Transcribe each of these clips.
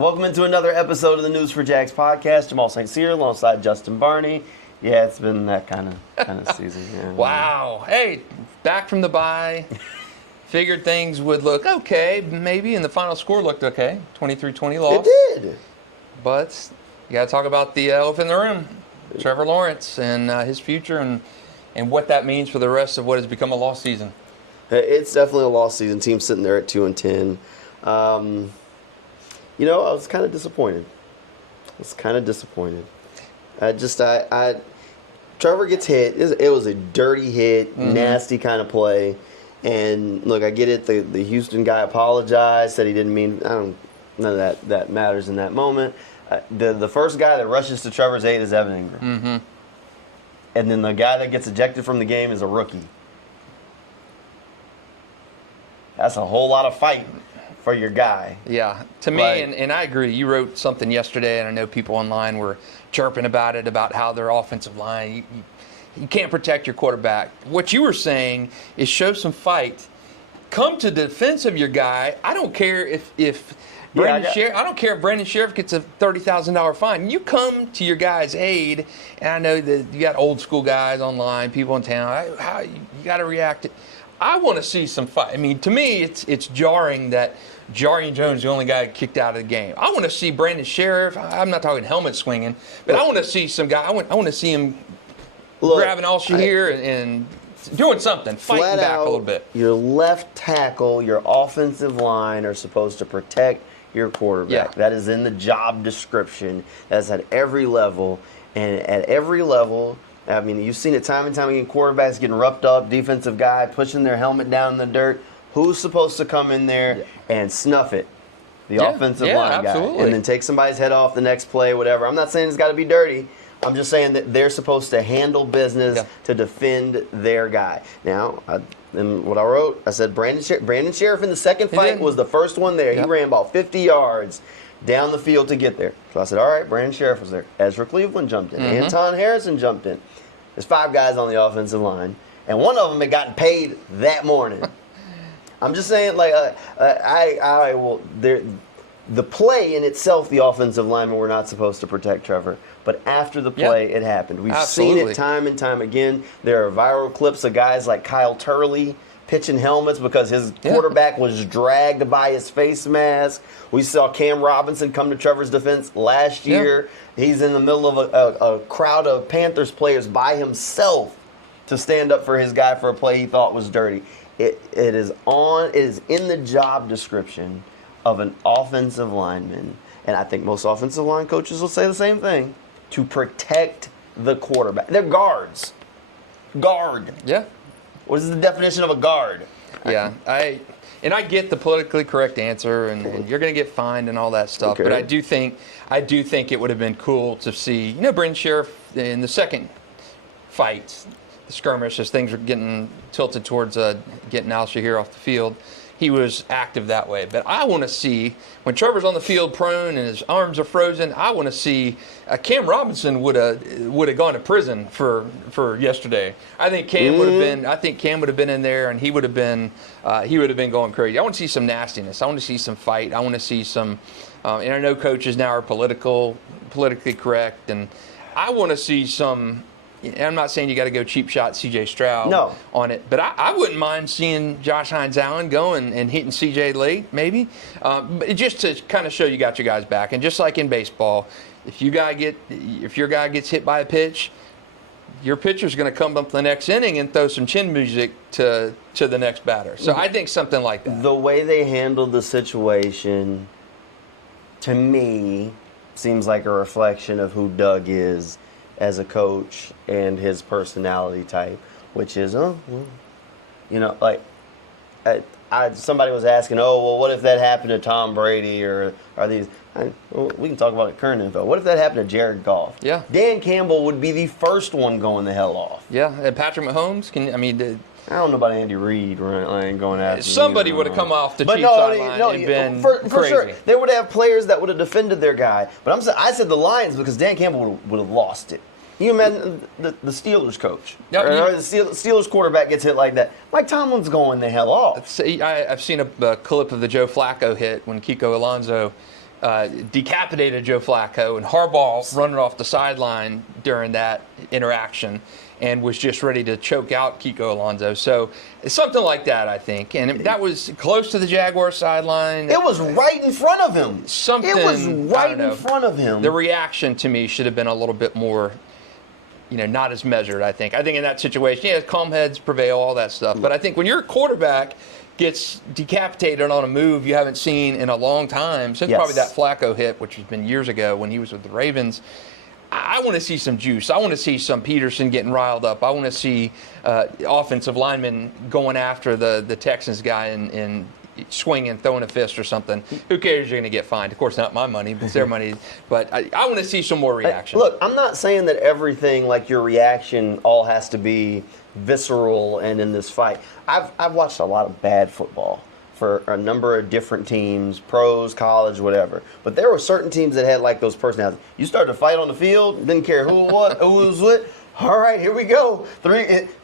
Welcome into another episode of the News4JAGs podcast. Jamal St here alongside Justin Barney. Yeah, it's been that kind of season. Yeah. Wow. Hey, back from the bye. Figured things would look okay, maybe, and the final score looked okay. 23-20 loss. It did. But you got to talk about the elephant in the room, Trevor Lawrence, and his future and what that means for the rest of what has become a lost season. It's definitely a lost season. Team sitting there at 2-10. I was kind of disappointed. Trevor gets hit. It was a dirty hit, nasty kind of play. And look, I get it. The Houston guy apologized, said he didn't mean. None of that matters in that moment. The first guy that rushes to Trevor's aid is Evan Ingram. Mm-hmm. And then the guy that gets ejected from the game is a rookie. That's a whole lot of fight for your guy. Yeah, to me, and I agree. You wrote something yesterday, and I know people online were chirping about it, about how their offensive line, you can't protect your quarterback. What you were saying is show some fight. Come to the defense of your guy. I don't care if Brandon Sheriff gets a $30,000 fine. You come to your guy's aid, and I know that you got old school guys online, people in town. How you got to react. I want to see some fight. I mean, to me, it's jarring that Jarian Jones is the only guy kicked out of the game. I want to see Brandon Sheriff. I'm not talking helmet swinging, but I want to see some guy. I want to see him grabbing Al-Shaair and doing something, fighting back a little bit. Your left tackle, your offensive line are supposed to protect your quarterback. Yeah. That is in the job description. That's at every level. And at every level, I mean, you've seen it time and time again, quarterbacks getting roughed up, defensive guy pushing their helmet down in the dirt. Who's supposed to come in there and snuff it? The offensive line guy. And then take somebody's head off the next play, whatever. I'm not saying it's got to be dirty. I'm just saying that they're supposed to handle business to defend their guy. Now, in what I wrote, I said Brandon Sheriff in the second fight was the first one there. He ran about 50 yards down the field to get there. So I said, all right, Brandon Sheriff was there. Ezra Cleveland jumped in. Anton Harrison jumped in. There's 5 guys on the offensive line, and one of them had gotten paid that morning. I'm just saying, the play in itself, the offensive linemen were not supposed to protect Trevor. But after the play, it happened. We've seen it time and time again. There are viral clips of guys like Kyle Turley pitching helmets because his quarterback was dragged by his face mask. We saw Cam Robinson come to Trevor's defense last year. He's in the middle of a crowd of Panthers players by himself to stand up for his guy for a play he thought was dirty. It is in the job description of an offensive lineman, and I think most offensive line coaches will say the same thing, to protect the quarterback. They're guards. Guard. Yeah. What is the definition of a guard? Yeah, I get the politically correct answer, and you're going to get fined and all that stuff. Okay. But I do think it would have been cool to see, Brandon Sheriff in the second fight, the skirmish, as things were getting tilted towards getting Al-Shaair off the field. He was active that way. But I want to see, when Trevor's on the field prone and his arms are frozen, I want to see Cam Robinson would have gone to prison for yesterday. I think Cam would have been in there, and he would have been going crazy. I want to see some nastiness. I want to see some fight. I want to see some and I know coaches now are politically correct, and I want to see some. And I'm not saying you got to go cheap shot C.J. Stroud on it, but I wouldn't mind seeing Josh Hines-Allen go and hitting C.J. late, maybe, but just to kind of show you got your guys back. And just like in baseball, if your guy gets hit by a pitch, your pitcher's going to come up the next inning and throw some chin music to the next batter. So I think something like that. The way they handled the situation, to me, seems like a reflection of who Doug is as a coach and his personality type, which is, somebody was asking, what if that happened to Tom Brady or are these? We can talk about it current info. What if that happened to Jared Goff? Yeah. Dan Campbell would be the first one going the hell off. Yeah, and Patrick Mahomes I don't know about Andy Reid going after somebody would have come off the cheap sideline and been for crazy. Sure. They would have players that would have defended their guy. But I said the Lions because Dan Campbell would have lost it. You imagine the Steelers coach, or the Steelers quarterback gets hit like that. Mike Tomlin's going the hell off. I've seen a clip of the Joe Flacco hit when Kiko Alonso decapitated Joe Flacco, and Harbaugh running off the sideline during that interaction and was just ready to choke out Kiko Alonso. So it's something like that, I think. And that was close to the Jaguar sideline. It was right in front of him. Something. It was right in front of him. The reaction to me should have been a little bit more, not as measured, I think. I think in that situation, calm heads prevail, all that stuff. But I think when your quarterback gets decapitated on a move you haven't seen in a long time, since probably that Flacco hit, which has been years ago when he was with the Ravens, I want to see some juice. I want to see some Peterson getting riled up. I want to see offensive linemen going after the Texans guy and swinging, throwing a fist or something. Who cares? You're going to get fined. Of course, not my money, but it's their money. But I want to see some more reaction. Look, I'm not saying that everything, like your reaction, all has to be visceral and in this fight. I've watched a lot of bad football for a number of different teams, pros, college, whatever. But there were certain teams that had like those personalities. You started to fight on the field, didn't care who was what. All right, here we go.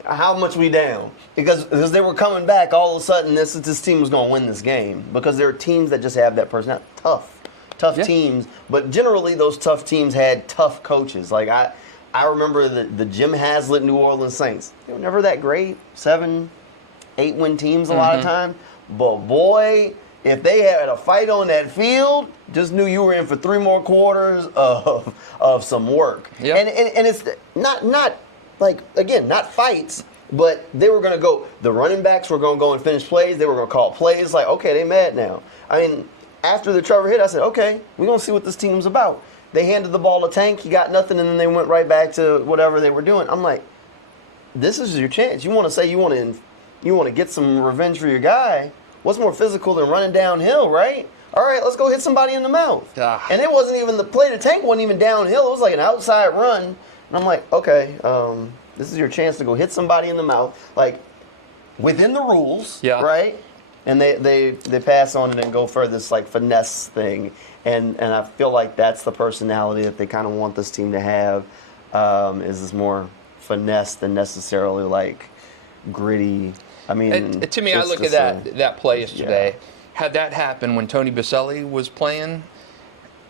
How much we down? Because they were coming back, all of a sudden this team was going to win this game. Because there are teams that just have that personality. Tough teams. But generally those tough teams had tough coaches. Like I remember the Jim Haslett New Orleans Saints. They were never that great. 7, 8-win teams a lot of time. But boy, if they had a fight on that field, just knew you were in for 3 more quarters of some work. Yep. And it's not like, again, not fights, but they were going to go, the running backs were going to go and finish plays. They were going to call plays like, okay, they mad now. I mean, after the Trevor hit, I said, okay, we're going to see what this team's about. They handed the ball to Tank, he got nothing, and then they went right back to whatever they were doing. I'm like, this is your chance. You want to say you want to get some revenge for your guy. What's more physical than running downhill, right? All right, let's go hit somebody in the mouth. And it wasn't even, the play to Tank wasn't even downhill. It was like an outside run. And I'm like, okay, this is your chance to go hit somebody in the mouth, like within the rules, right? And they pass on it and go for this like finesse thing. And I feel like that's the personality that they kind of want this team to have, is this more finesse than necessarily like gritty. I mean, to me, I look at that play yesterday. Yeah. Had that happened when Tony Baselli was playing,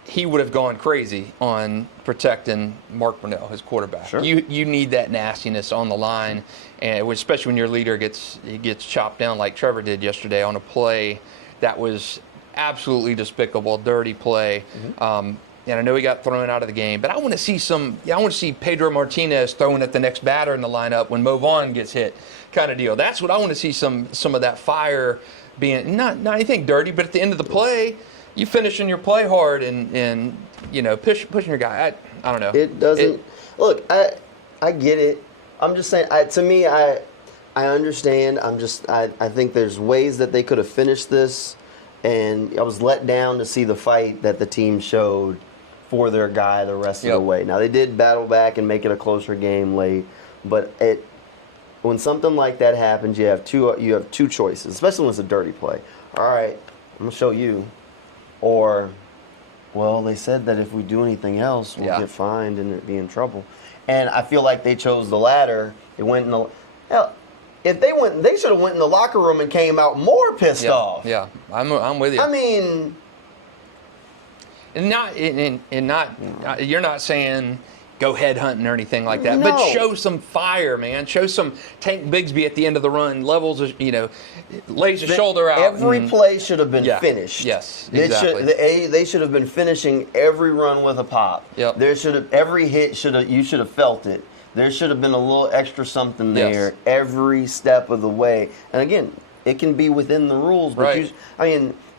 he would have gone crazy on protecting Mark Brunell, his quarterback. Sure. You need that nastiness on the line, and especially when your leader gets chopped down like Trevor did yesterday on a play that was absolutely despicable, dirty play. And I know he got thrown out of the game, but I want to see I want to see Pedro Martinez throwing at the next batter in the lineup when Mo Vaughn gets hit, kind of deal. That's what I want to see, some of that fire being not anything dirty, but at the end of the play, you finishing your play hard and pushing your guy. I don't know. It doesn't look. I get it. I'm just saying. To me, I understand. I think there's ways that they could have finished this, and I was let down to see the fight that the team showed for their guy the rest of the way. Now, they did battle back and make it a closer game late, but when something like that happens, you have two choices, especially when it's a dirty play. All right, I'm going to show you. Or, well, they said that if we do anything else, we'll get fined and be in trouble. And I feel like they chose the latter. It went in the hell. If they should have went in the locker room and came out more pissed off. Yeah, I'm with you. I mean, you're not saying go head hunting or anything like that, no. but show some fire, man. Show some Tank Bigsby at the end of the run, lays his shoulder out. Every play should have been finished. Yes, exactly. They should have been finishing every run with a pop. Yep. Every hit you should have felt it. There should have been a little extra something there every step of the way. And again, it can be within the rules, but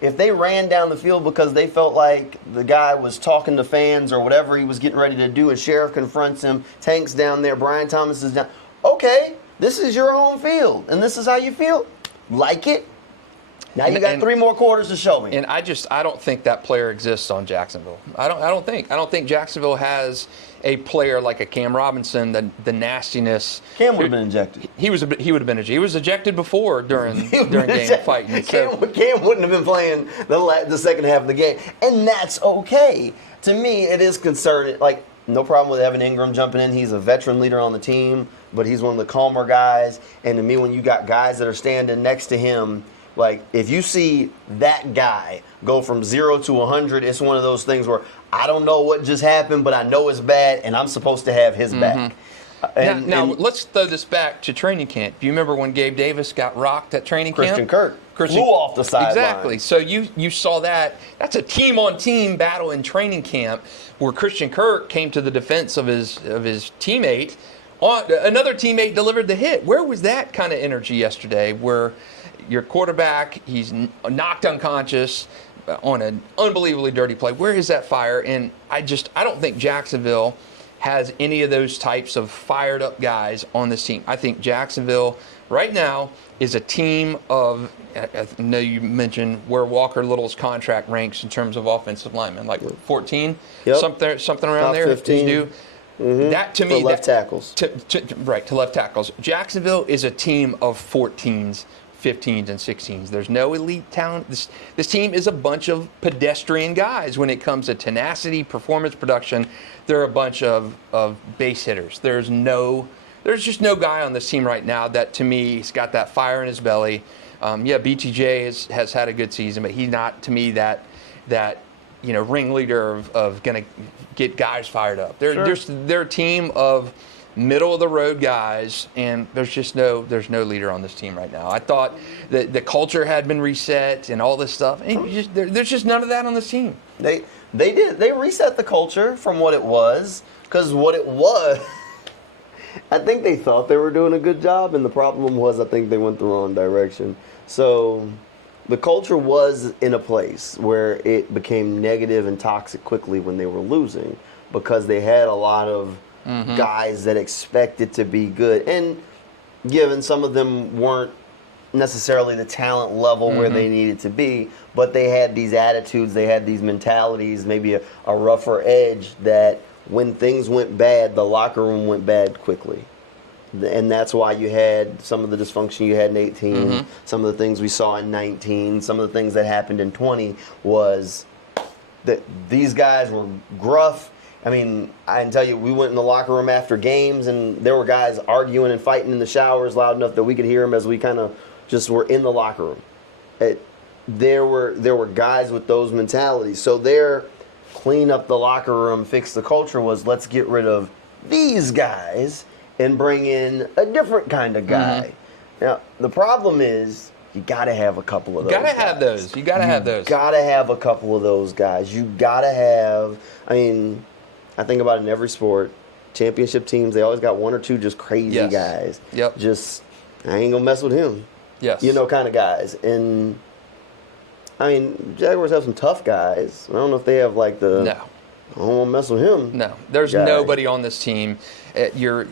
if they ran down the field because they felt like the guy was talking to fans or whatever he was getting ready to do, and Sheriff confronts him, Tank's down there, Brian Thomas is down. Okay, this is your home field, and this is how you feel. Like it? Now you got 3 more quarters to show me. And I don't think that player exists on Jacksonville. I don't think Jacksonville has a player like a Cam Robinson, the nastiness. Cam would have been ejected. He would have been ejected. He was ejected before during game fighting. Cam wouldn't have been playing the second half of the game, and that's okay. To me, it is concerning. Like, no problem with Evan Ingram jumping in. He's a veteran leader on the team, but he's one of the calmer guys. And to me, when you got guys that are standing next to him, Like, if you see that guy go from 0 to 100, it's one of those things where I don't know what just happened, but I know it's bad, and I'm supposed to have his back. Now, let's throw this back to training camp. Do you remember when Gabe Davis got rocked at training Christian camp? Kirk flew off the sideline. Exactly. So you saw that. That's a team-on-team battle in training camp where Christian Kirk came to the defense of his teammate. Another teammate delivered the hit. Where was that kind of energy yesterday where your quarterback, he's knocked unconscious on an unbelievably dirty play? Where is that fire? And I don't think Jacksonville has any of those types of fired up guys on this team. I think Jacksonville right now is a team of, I know you mentioned where Walker Little's contract ranks in terms of offensive linemen, like 14, something around Top there. 15. That to me, to left tackles. To left tackles. Jacksonville is a team of 14s, 15s, and 16s. There's no elite talent. This team is a bunch of pedestrian guys when it comes to tenacity, performance production. They're a bunch of base hitters. There's just no guy on this team right now that, to me, has got that fire in his belly. BTJ has had a good season, but he's not, to me, that ringleader of going to get guys fired up. They're a team of middle of the road guys, and there's no leader on this team right now. I thought that the culture had been reset and all this stuff. And there's just none of that on this team. They reset the culture from what it was, because what it was, I think they thought they were doing a good job, and the problem was I think they went the wrong direction. So the culture was in a place where it became negative and toxic quickly when they were losing, because they had a lot of guys that expected to be good. And given some of them weren't necessarily the talent level where they needed to be, but they had these attitudes, they had these mentalities, maybe a rougher edge that when things went bad, the locker room went bad quickly. And that's why you had some of the dysfunction you had in 18, some of the things we saw in 19, some of the things that happened in 20 was that these guys were gruff. I mean, I can tell you, we went in the locker room after games, and there were guys arguing and fighting in the showers loud enough that we could hear them as we kind of just were in the locker room. There were guys with those mentalities. So their clean up the locker room, fix the culture was, let's get rid of these guys and bring in a different kind of guy. Now, the problem is you got to have a couple of those. You got to have those. You got to have those. Got to have a couple of those guys. You got to have, I mean, I think about it in every sport. Championship teams, they always got one or two just crazy guys. Yep. Just, I ain't going to mess with him. Yes. Kind of guys. And, I mean, Jaguars have some tough guys. I don't know if they have like the, no, I don't want to mess with him. No, there's guy. Nobody on this team. Your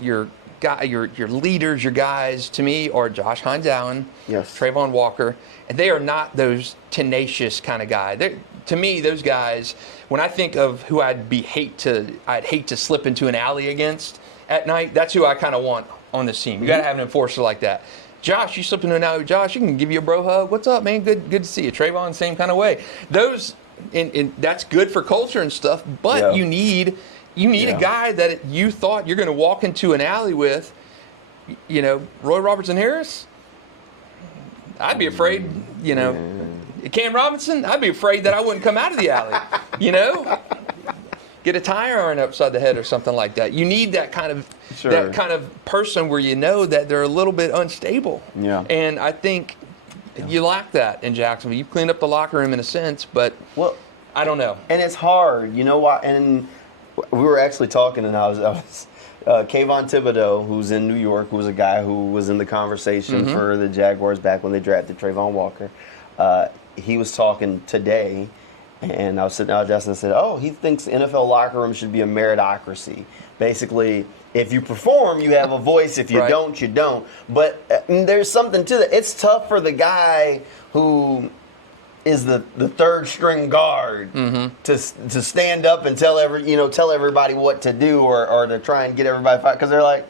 leaders, your guys, to me, are Josh Hines-Allen, Trayvon Walker, and they are not those tenacious kind of guys. To me, those guys, when I think of who I'd hate to slip into an alley against at night, that's who I kind of want on this team. You got to have an enforcer like that. Josh, you slip into an alley with Josh, you can give you a bro hug. What's up, man? Good to see you. Trayvon, same kind of way. Those, and that's good for culture and stuff, but you need a guy that you thought you're going to walk into an alley with. Roy Robertson Harris, I'd be afraid, Cam Robinson, I'd be afraid that I wouldn't come out of the alley, Get a tire iron upside the head or something like that. You need that kind of person where that they're a little bit unstable. Yeah. And I think you lack that in Jacksonville. You've cleaned up the locker room in a sense, but I don't know. And it's hard, you know why? And we were actually talking, and I was Kayvon Thibodeau, who's in New York, who was a guy who was in the conversation for the Jaguars back when they drafted Trayvon Walker. He was talking today, and I was sitting down with Justin and said, he thinks the NFL locker room should be a meritocracy. Basically, if you perform, you have a voice. If you don't, you don't. But there's something to that. It's tough for the guy who is the third string guard to stand up and tell everybody what to do or to try and get everybody fired, because they're like,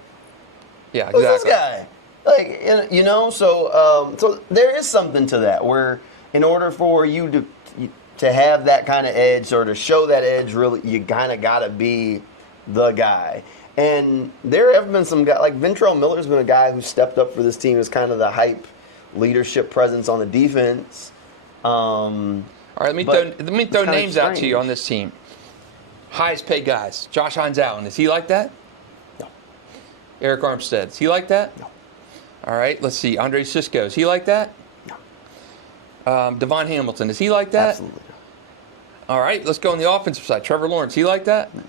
yeah, exactly. Who's this guy? Like, so there is something to that, where in order for you to have that kind of edge or to show that edge, really, you kind of got to be the guy. And there have been some guys, like Ventrell Miller's been a guy who stepped up for this team as kind of the hype leadership presence on the defense. All right, let me throw names out to you on this team. Highest paid guys. Josh Hines Allen, is he like that? No. Eric Armstead, is he like that? No. All right, let's see. Andre Sisco, is he like that? No. Devon Hamilton, is he like that? Absolutely. All right, let's go on the offensive side. Trevor Lawrence, he like that? No.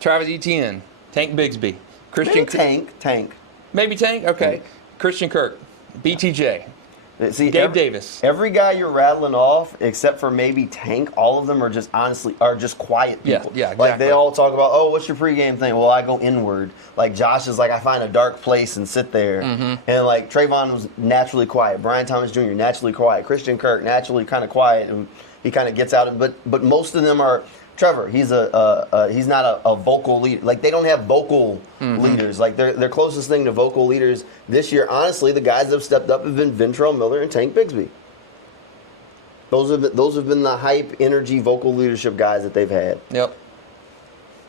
Travis Etienne, Tank Bigsby, Christian Tank. Maybe Tank. Okay. Tank. Christian Kirk, BTJ. See, Gabe Davis. Every guy you're rattling off, except for maybe Tank, all of them are just quiet people. Yeah, exactly. Like they all talk about, oh, what's your pregame thing? Well, I go inward. Like Josh is like, I find a dark place and sit there. Mm-hmm. And like Trayvon was naturally quiet. Brian Thomas Jr. naturally quiet. Christian Kirk naturally kind of quiet, and he kind of gets out. But most of them are. Trevor, he's not a vocal leader. Like they don't have vocal leaders. Like their closest thing to vocal leaders this year, honestly, the guys that have stepped up have been Ventrell Miller and Tank Bigsby. Those have been the hype, energy, vocal leadership guys that they've had. Yep.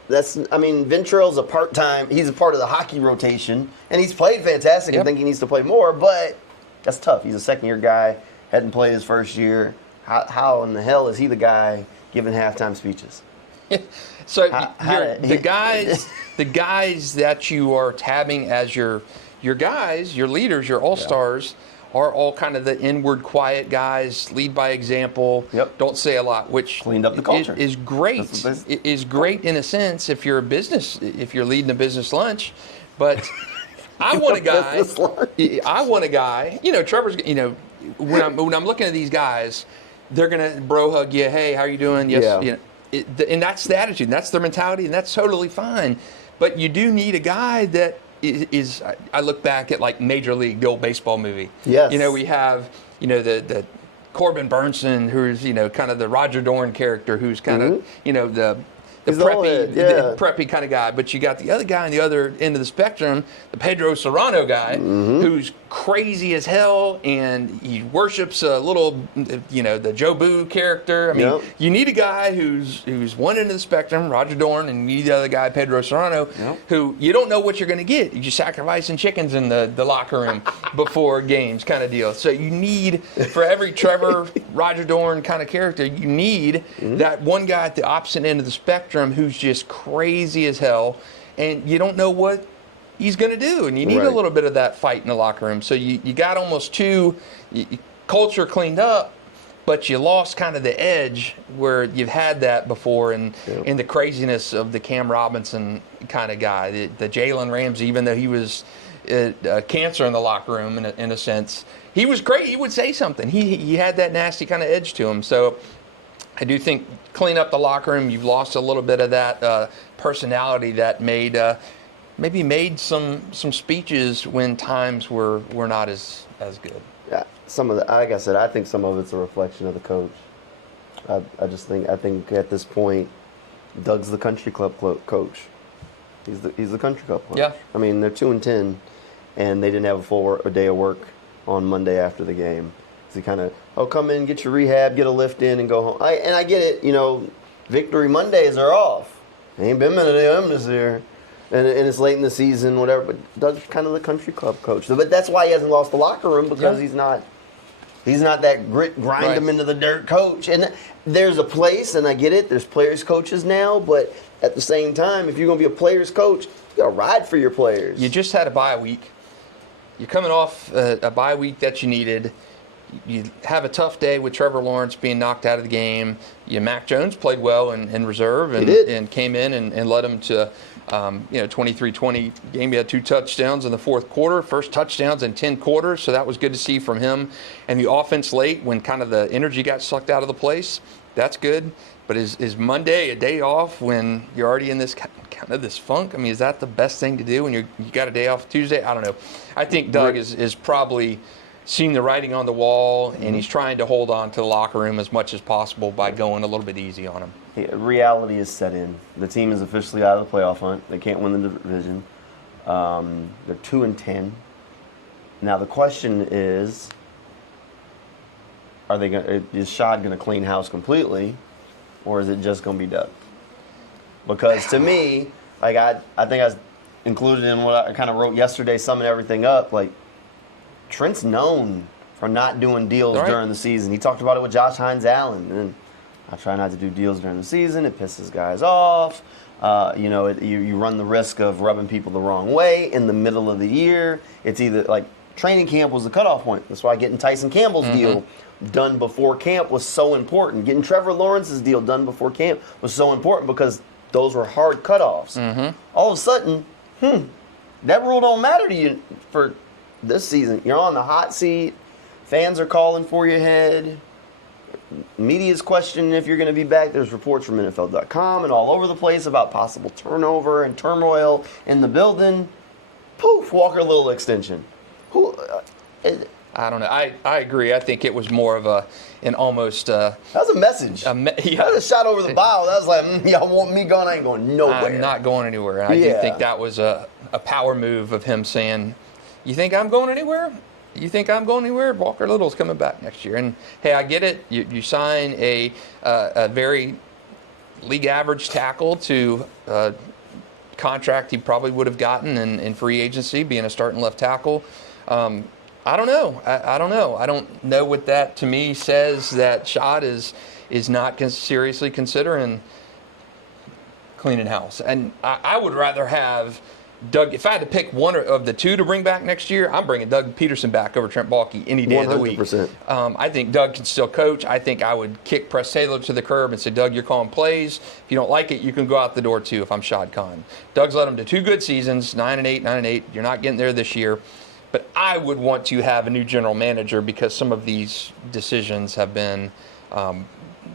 Ventrell's a part-time. He's a part of the hockey rotation, and he's played fantastic. Yep. I think he needs to play more, but that's tough. He's a second-year guy, hadn't played his first year. How in the hell is he the guy giving halftime speeches? So the guys that you are tabbing as your guys, your leaders, your all-stars, are all kind of the inward, quiet guys, lead by example, don't say a lot, which cleaned up the culture. Is great. It is great in a sense if you're leading a business lunch, but I want a guy. You know, Trevor's. You know, when I'm looking at these guys, they're gonna bro hug you. Hey, how you doing? Yes. Yeah. You know, and that's the attitude, and that's their mentality, and that's totally fine. But you do need a guy that is I look back at like Major League, the old baseball movie. Yes. You know, we have, you know, the Corbin Burnson, who's, you know, kind of the Roger Dorn character, who's kind of, you know, the preppy kind of guy. But you got the other guy on the other end of the spectrum, the Pedro Serrano guy, who's crazy as hell, and he worships a little, you know, the Joe Boo character. I mean, you need a guy who's one end of the spectrum, Roger Dorn, and you need the other guy, Pedro Serrano, who you don't know what you're going to get. You're sacrificing chickens in the locker room before games kind of deal. So you need, for every Trevor, Roger Dorn kind of character, you need that one guy at the opposite end of the spectrum who's just crazy as hell, and you don't know what he's going to do, and you need a little bit of that fight in the locker room. So you got almost culture cleaned up, but you lost kind of the edge where you've had that before, and in the craziness of the Cam Robinson kind of guy, the Jalen Ramsey, even though he was a cancer in the locker room in a sense, he was great. He would say something. He had that nasty kind of edge to him. So I do think clean up the locker room. You've lost a little bit of that personality that maybe made some speeches when times were not as good. Yeah, like I said, I think some of it's a reflection of the coach. I think at this point, Doug's the country club coach. He's the country club coach. Yeah. I mean, they're 2-10, and they didn't have a full day of work on Monday after the game. So kind of, come in, get your rehab, get a lift in, and go home. I get it. You know, Victory Mondays are off. Ain't been many of them this year. And it's late in the season, whatever. But Doug's kind of the country club coach. But that's why he hasn't lost the locker room, because he's not that grind him into the dirt coach. And there's a place, and I get it. There's players coaches now, but at the same time, if you're going to be a players coach, you got to ride for your players. You just had a bye week. You're coming off a bye week that you needed. You have a tough day with Trevor Lawrence being knocked out of the game. Mac Jones played well in reserve and came in and led him to 23-20 game. He had 2 touchdowns in the fourth quarter, first touchdowns in 10 quarters, so that was good to see from him. And the offense late, when kind of the energy got sucked out of the place, that's good. But is Monday a day off when you're already in this kind of this funk? I mean, is that the best thing to do when you got a day off Tuesday? I don't know. I think Doug is probably seen the writing on the wall, and he's trying to hold on to the locker room as much as possible by going a little bit easy on him. Reality is set in. The team is officially out of the playoff hunt. They can't win the division. They're 2-10. Now the question is, is Shad going to clean house completely, or is it just going to be Doug? Because to me, like I think I was included in what I kind of wrote yesterday, summing everything up. Like, Trent's known for not doing deals Right. during the season. He talked about it with Josh Hines-Allen. And I try not to do deals during the season. It pisses guys off. You run the risk of rubbing people the wrong way in the middle of the year. It's either like training camp was the cutoff point. That's why getting Tyson Campbell's deal done before camp was so important. Getting Trevor Lawrence's deal done before camp was so important because those were hard cutoffs. All of a sudden, that rule don't matter to you for this season. You're on the hot seat. Fans are calling for your head. Media's questioning if you're going to be back. There's reports from NFL.com and all over the place about possible turnover and turmoil in the building. Poof, Walker Little extension. I don't know. I agree. I think it was more of an almost. That was a message. That was a shot over the bow. That was like, y'all want me gone? I ain't going nowhere. I'm not going anywhere. And I do think that was a power move of him saying, "You think I'm going anywhere? You think I'm going anywhere? Walker Little's coming back next year." And hey, I get it. You sign a very league average tackle to a contract he probably would have gotten in free agency, being a starting left tackle. I don't know. I don't know. I don't know what that to me says that Schott is not seriously considering cleaning house. And I would rather have Doug. If I had to pick one of the two to bring back next year, I'm bringing Doug Peterson back over Trent Baalke any day of the week. 100%. I think Doug can still coach. I think I would kick Press Taylor to the curb and say, Doug, you're calling plays. If you don't like it, you can go out the door too if I'm Shad Khan. Doug's led him to 2 good seasons, 9-8, 9-8. You're not getting there this year. But I would want to have a new general manager because some of these decisions have been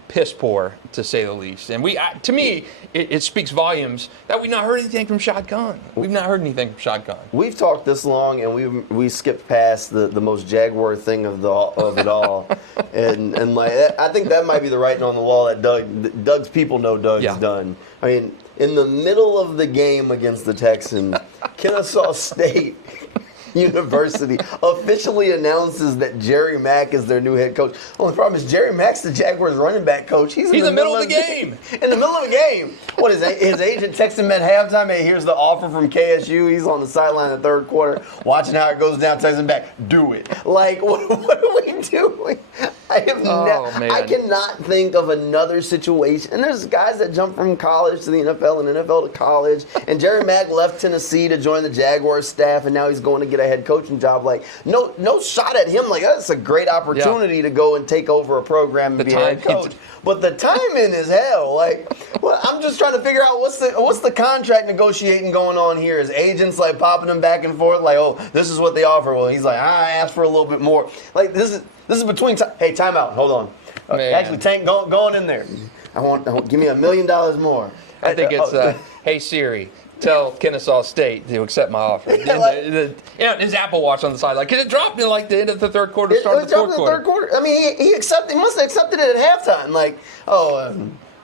piss poor, to say the least. And to me, it speaks volumes that we've not heard anything from Shad Khan. We've not heard anything from Shad Khan. We've talked this long, and we skipped past the most Jaguar thing of it all. and like I think that might be the writing on the wall that Doug's people know Doug's done. I mean, in the middle of the game against the Texans, Kennesaw State University officially announces that Jerry Mack is their new head coach. Only problem is Jerry Mack's the Jaguars running back coach. He's in the middle of the game. In the middle of the game. What is his agent texted him at halftime? Hey, here's the offer from KSU. He's on the sideline in the third quarter, watching how it goes down. Texting back, do it. Like, what are we doing? I cannot think of another situation. And there's guys that jump from college to the NFL and NFL to college. And Jerry Mack left Tennessee to join the Jaguars staff, and now he's going to get a head coaching job. Like, no shot at him. Like, that's a great opportunity to go and take over a program and be a head coach. But the timing is hell. Like, well, I'm just trying to figure out what's the contract negotiating going on here. Is agents like popping them back and forth? Like, oh, this is what they offer. Well, he's like, I asked for a little bit more. Like, this is between. Hey, timeout. Hold on. Actually, Tank, going in there. I want give me $1 million more. I think it's hey Siri, tell Kennesaw State to accept my offer. His Apple Watch on the side, like, can it drop in like the end of the third quarter, start of the fourth quarter? Third quarter. I mean, he must have accepted it at halftime. Like,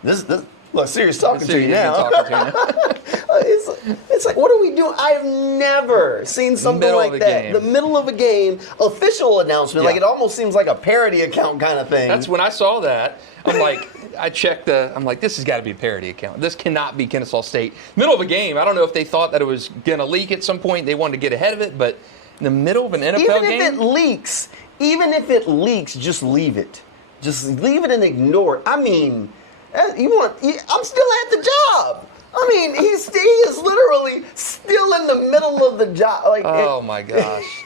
this. Look, Siri's talking to you now. It's like, what are we doing? I've never seen something like that. The middle of a game, official announcement. Like, it almost seems like a parody account kind of thing. That's when I saw that. I'm like, I'm like, this has got to be a parody account. This cannot be Kennesaw State. Middle of a game. I don't know if they thought that it was going to leak at some point. They wanted to get ahead of it, but in the middle of an NFL game? Even if it leaks, just leave it. Just leave it and ignore it. I mean, I'm still at the job. I mean, he is literally still in the middle of the job. Like, oh my gosh!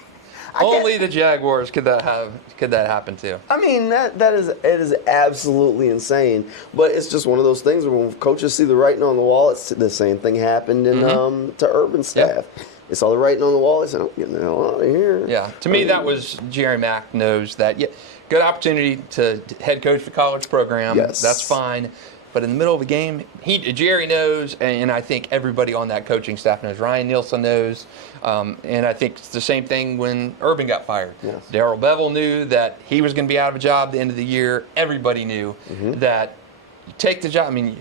Only the Jaguars could that happen to. I mean, it is absolutely insane. But it's just one of those things where when coaches see the writing on the wall, it's the same thing happened to Urban staff. Yep. They saw the writing on the wall. They said, "I'm getting the hell out of here." Yeah, to me, that was Jerry Mack knows that. Yeah, good opportunity to head coach the college program. Yes, that's fine. But in the middle of a game, Jerry knows, and I think everybody on that coaching staff knows. Ryan Nielsen knows, and I think it's the same thing when Urban got fired. Yes. Darrell Bevel knew that he was going to be out of a job at the end of the year. Everybody knew that you take the job. I mean,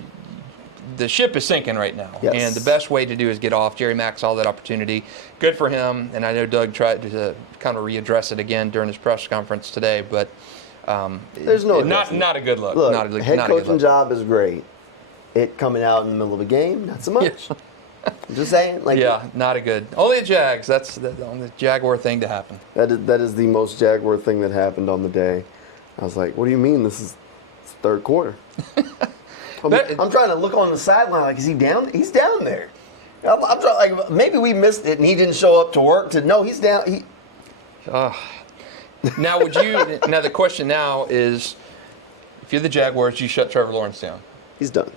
the ship is sinking right now, and the best way to do is get off. Jerry Mack saw that opportunity. Good for him, and I know Doug tried to kind of readdress it again during his press conference today, but there's not a good look. Look, head coaching job is great. It coming out in the middle of a game, not so much. I'm just saying. Like, yeah, not a good. Only the Jags. That's the only Jaguar thing to happen. That is the most Jaguar thing that happened on the day. I was like, what do you mean? This is third quarter. I'm trying to look on the sideline. Like, is he down? He's down there. I'm trying, like, maybe we missed it and he didn't show up to work. No, he's down. Now, would you? Now, the question now is, if you're the Jaguars, you shut Trevor Lawrence down. He's done.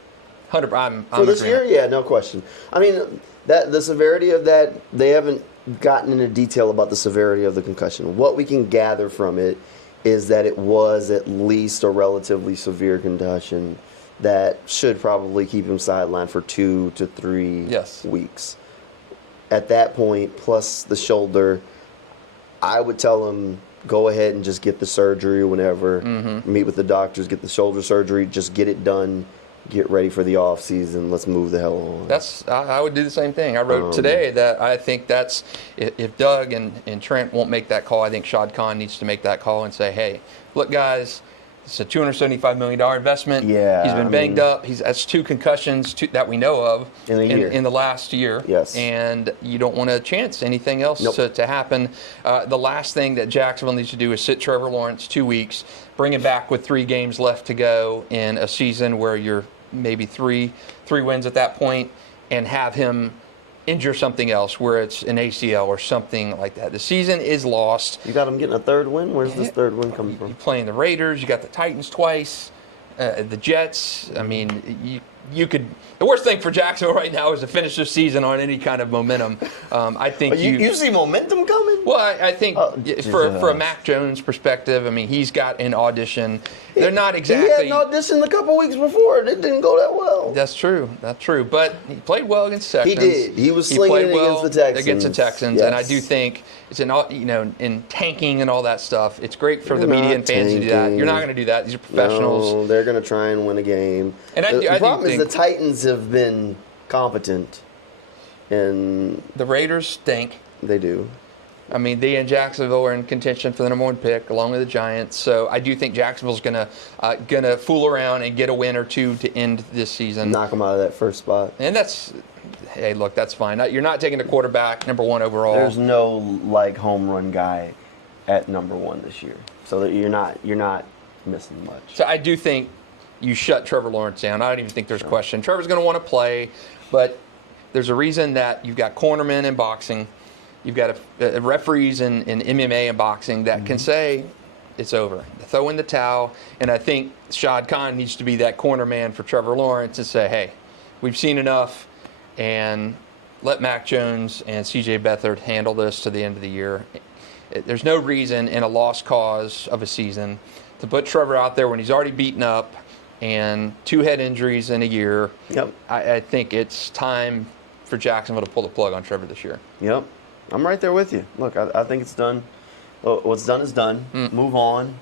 100. I'm for this year, yeah, no question. I mean, that the severity of that, they haven't gotten into detail about the severity of the concussion. What we can gather from it is that it was at least a relatively severe concussion that should probably keep him sidelined for 2 to 3 weeks. At that point, plus the shoulder, I would tell him, go ahead and just get the surgery whenever. Meet with the doctors, get the shoulder surgery, just get it done. Get ready for the off season. Let's move the hell on. I would do the same thing. I wrote today that I think that's if Doug and Trent won't make that call, I think Shad Khan needs to make that call and say, hey, look, guys, it's a $275 million investment. Yeah, he's been banged up. That's 2 concussions that we know of in the last year. Yes. And you don't want to chance anything else to happen. The last thing that Jacksonville needs to do is sit Trevor Lawrence 2 weeks, bring him back with 3 games left to go in a season where you're maybe three wins at that point, and have him injure something else where it's an ACL or something like that. The season is lost. You got him getting a 3rd win? Where's this 3rd win coming from? You're playing the Raiders. You got the Titans twice, the Jets. I mean, you could. The worst thing for Jacksonville right now is to finish the season on any kind of momentum. I think you see momentum coming. Well, I think for a Mac Jones perspective, I mean, he's got an audition. They're not exactly. He had an audition a couple weeks before. It didn't go that well. That's true. That's true. But he played well against the Texans. He did. He was slinging it against the Texans. And I do think it's in tanking and all that stuff. It's great for the media and fans to do that. You're not going to do that. These are professionals. No, they're going to try and win a game. And the problem is the Titans have been competent, and the Raiders stink. They do. I mean, they and Jacksonville are in contention for the #1 pick, along with the Giants. So I do think Jacksonville's gonna fool around and get a win or 2 to end this season. Knock them out of that first spot. And hey, look, that's fine. You're not taking a quarterback #1 overall. There's no home run guy at #1 this year, so that you're not missing much. So I do think you shut Trevor Lawrence down. I don't even think there's a question. Trevor's going to want to play, but there's a reason that you've got cornermen in boxing. You've got referees in MMA and boxing that can say it's over. Throw in the towel. And I think Shad Khan needs to be that corner man for Trevor Lawrence and say, hey, we've seen enough, and let Mac Jones and C.J. Beathard handle this to the end of the year. There's no reason in a lost cause of a season to put Trevor out there when he's already beaten up and 2 head injuries in a year. Yep. I think it's time for Jacksonville to pull the plug on Trevor this year. Yep. I'm right there with you. Look, I think it's done. What's done is done. Move on.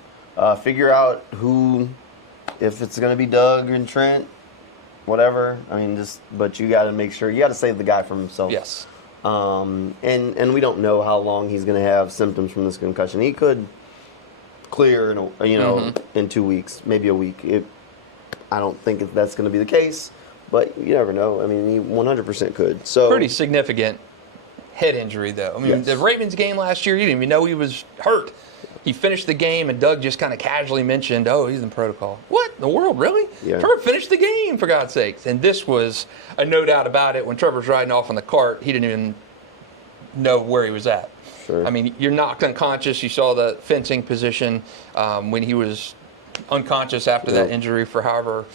Figure out if it's going to be Doug and Trent, whatever. I mean, but you got to make sure, you got to save the guy from himself. Yes. And we don't know how long he's going to have symptoms from this concussion. He could clear, in 2 weeks, maybe a week. I don't think that's going to be the case, but you never know. I mean, he 100% could. So pretty significant head injury, though. I mean, the Ravens game last year, you didn't even know he was hurt. He finished the game, and Doug just kind of casually mentioned, oh, he's in protocol. What in the world, really? Yeah. Trevor finished the game, for God's sakes. And this was no doubt about it. When Trevor's riding off on the cart, he didn't even know where he was at. Sure. I mean, you're knocked unconscious. You saw the fencing position when he was unconscious after that injury for however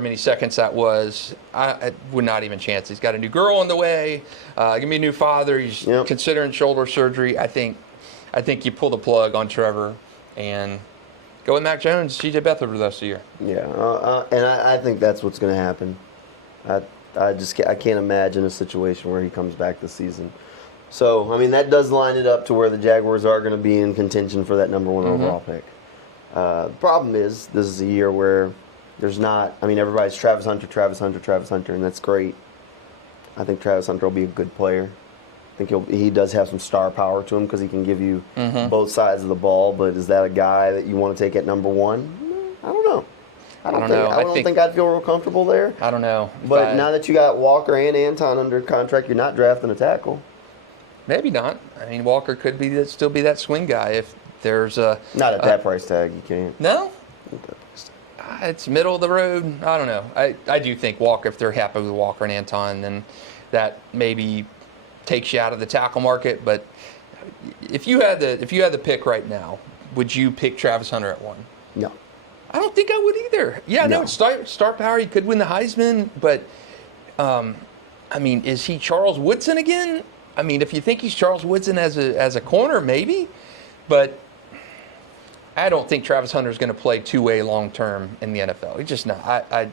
many seconds that was. I would not even chance. He's got a new girl on the way. Gonna be a new father. He's considering shoulder surgery. I think you pull the plug on Trevor and go with Mac Jones, C.J. Beathard for the rest of the year. Yeah, and I think that's what's going to happen. I can't imagine a situation where he comes back this season. So, I mean, that does line it up to where the Jaguars are going to be in contention for that #1 overall pick. The problem is, this is a year where there's not, I mean, everybody's Travis Hunter, and that's great. I think Travis Hunter will be a good player. I think he does have some star power to him because he can give you both sides of the ball, but is that a guy that you want to take at #1? I don't know. I don't think I'd feel real comfortable there. I don't know. But now that you got Walker and Anton under contract, you're not drafting a tackle. Maybe not. I mean, Walker could still be that swing guy if there's a... Not at that price tag, you can't. No? It's middle of the road. I don't know. I do think Walker, if they're happy with Walker and Anton, then that maybe takes you out of the tackle market. But if you had the pick right now, would you pick Travis Hunter at 1? No. I don't think I would either. Yeah, no, it's star power. He could win the Heisman, but I mean, is he Charles Woodson again? I mean, if you think he's Charles Woodson as a corner, maybe, but I don't think Travis Hunter is going to play two-way long-term in the NFL. He's just not. I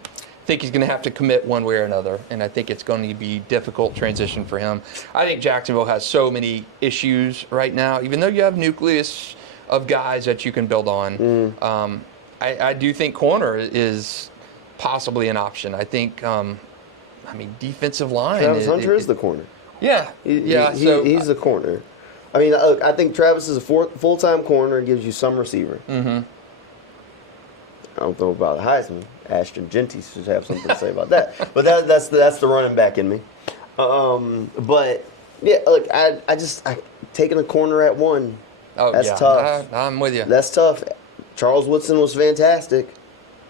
think he's going to have to commit one way or another, and I think it's going to be difficult transition for him. I think Jacksonville has so many issues right now, even though you have nucleus of guys that you can build on. I do think corner is possibly an option. I think, defensive line. Travis Hunter is the corner. Yeah, he's the corner. I mean, look, I think Travis is a full-time corner and gives you some receiver. I don't know about the Heisman. Ashton Genty should have something to say about that. But that's the running back in me. But yeah, look, I taking a corner at 1. Oh, that's tough. I'm with you. That's tough. Charles Woodson was fantastic.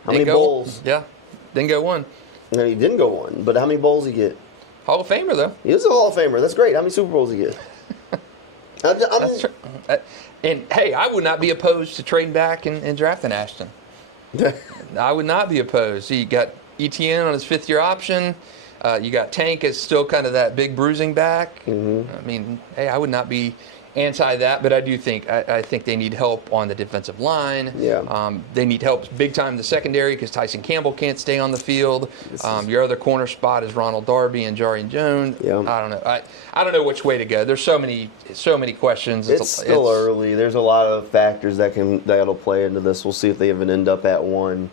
How many bowls? Yeah, didn't go 1. No, he didn't go 1. But how many bowls he get? Hall of Famer though. He was a Hall of Famer. That's great. How many Super Bowls he get? That's true. And hey, I would not be opposed to trading back and drafting Ashton. I would not be opposed. You got ETN on his 5th-year option. You got Tank as still kind of that big bruising back. I mean, hey, I would not be anti that, but I do think I think they need help on the defensive line. They need help big time in the secondary because Tyson Campbell can't stay on the field. Your other corner spot is Ronald Darby and Jarian Jones. I don't know. I don't know which way to go. There's so many questions. It's still early. There's a lot of factors that'll play into this. We'll see if they even end up at 1.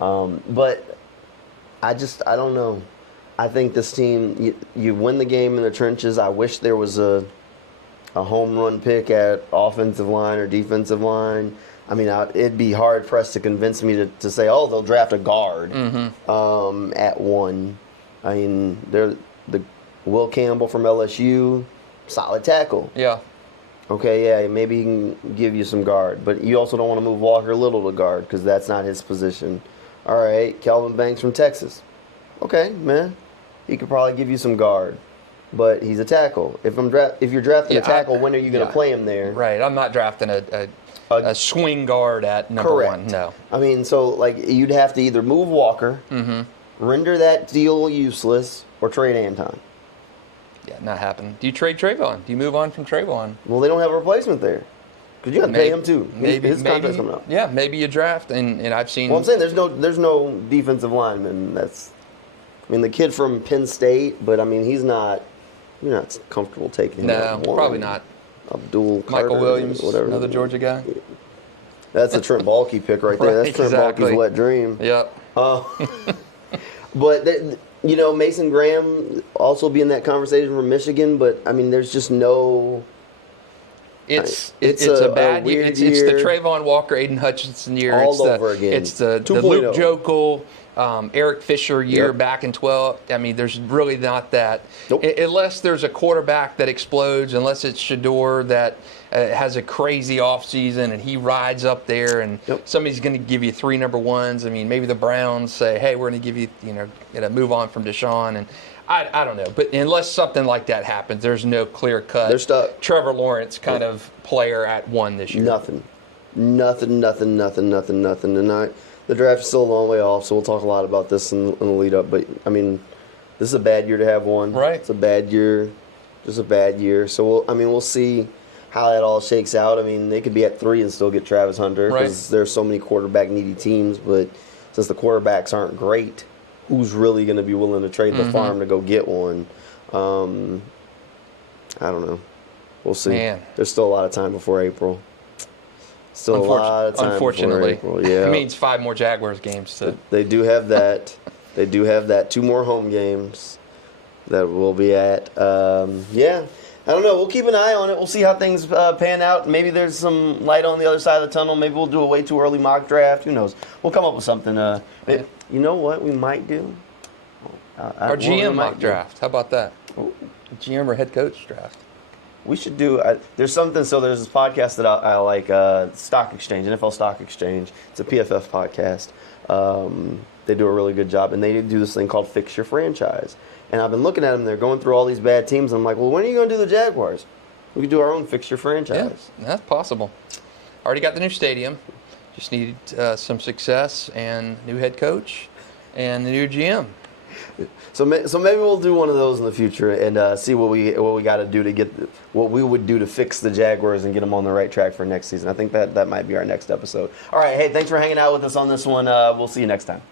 But I don't know. I think this team, you win the game in the trenches. I wish there was a home run pick at offensive line or defensive line. I mean, it'd be hard pressed to convince me to say, oh, they'll draft a guard at 1. I mean, they're the Will Campbell from LSU, solid tackle. Yeah. Okay, yeah, maybe he can give you some guard, but you also don't want to move Walker Little to guard because that's not his position. All right, Kelvin Banks from Texas. Okay, man, he could probably give you some guard. But he's a tackle. If you're drafting a tackle, when are you going to play him there? Right. I'm not drafting a swing guard at number 1. No. I mean, so like you'd have to either move Walker, render that deal useless, or trade Anton. Yeah, not happening. Do you trade Trayvon? Do you move on from Trayvon? Well, they don't have a replacement there. Because you got to pay him too. His contract's coming up. Yeah, maybe you draft, and I've seen. Well, I'm saying there's no defensive lineman. The kid from Penn State, but I mean he's not. You're not comfortable taking him. No, probably not. Abdul Carter, Michael Williams, whatever. Another Georgia guy. That's a Trent Baalke pick right there. That's Trent Baalke's wet dream. Yep. But Mason Graham also be in that conversation from Michigan. But I mean, there's just no. It's a bad year. It's the Trayvon Walker, Aiden Hutchinson year. All over again. It's the Luke Jokel. Eric Fisher year back in 12. I mean, there's really not that. Nope. Unless there's a quarterback that explodes, unless it's Shador that has a crazy offseason and he rides up there and somebody's going to give you 3 number 1s. I mean, maybe the Browns say, hey, we're going to give you, move on from Deshaun. And I don't know. But unless something like that happens, there's no clear-cut They're stuck. Trevor Lawrence kind of player at 1 this year. Nothing. And the draft is still a long way off, so we'll talk a lot about this in the lead up. But I mean, this is a bad year to have 1. Right. It's a bad year, just a bad year. So we'll see how that all shakes out. I mean, they could be at 3 and still get Travis Hunter because there's so many quarterback needy teams. But since the quarterbacks aren't great, who's really going to be willing to trade the farm to go get one? I don't know. We'll see. Man. There's still a lot of time before April. Still a lot of time. Unfortunately, April. Yeah. It means 5 more Jaguars games. They do have that. They do have that. 2 more home games that we'll be at. I don't know. We'll keep an eye on it. We'll see how things pan out. Maybe there's some light on the other side of the tunnel. Maybe we'll do a way too early mock draft. Who knows? We'll come up with something. You know what we might do? Our GM mock draft. How about that? Ooh. GM or head coach draft. We should do. There's something. So there's this podcast that I like, Stock Exchange, NFL Stock Exchange. It's a PFF podcast. They do a really good job, and they do this thing called Fix Your Franchise. And I've been looking at them. They're going through all these bad teams. And I'm like, well, when are you going to do the Jaguars? We could do our own Fix Your Franchise. Yeah, that's possible. Already got the new stadium. Just needed some success and new head coach and the new GM. So maybe we'll do one of those in the future and see what we got to do to get what we would do to fix the Jaguars and get them on the right track for next season. I think that might be our next episode. All right, hey, thanks for hanging out with us on this one. We'll see you next time.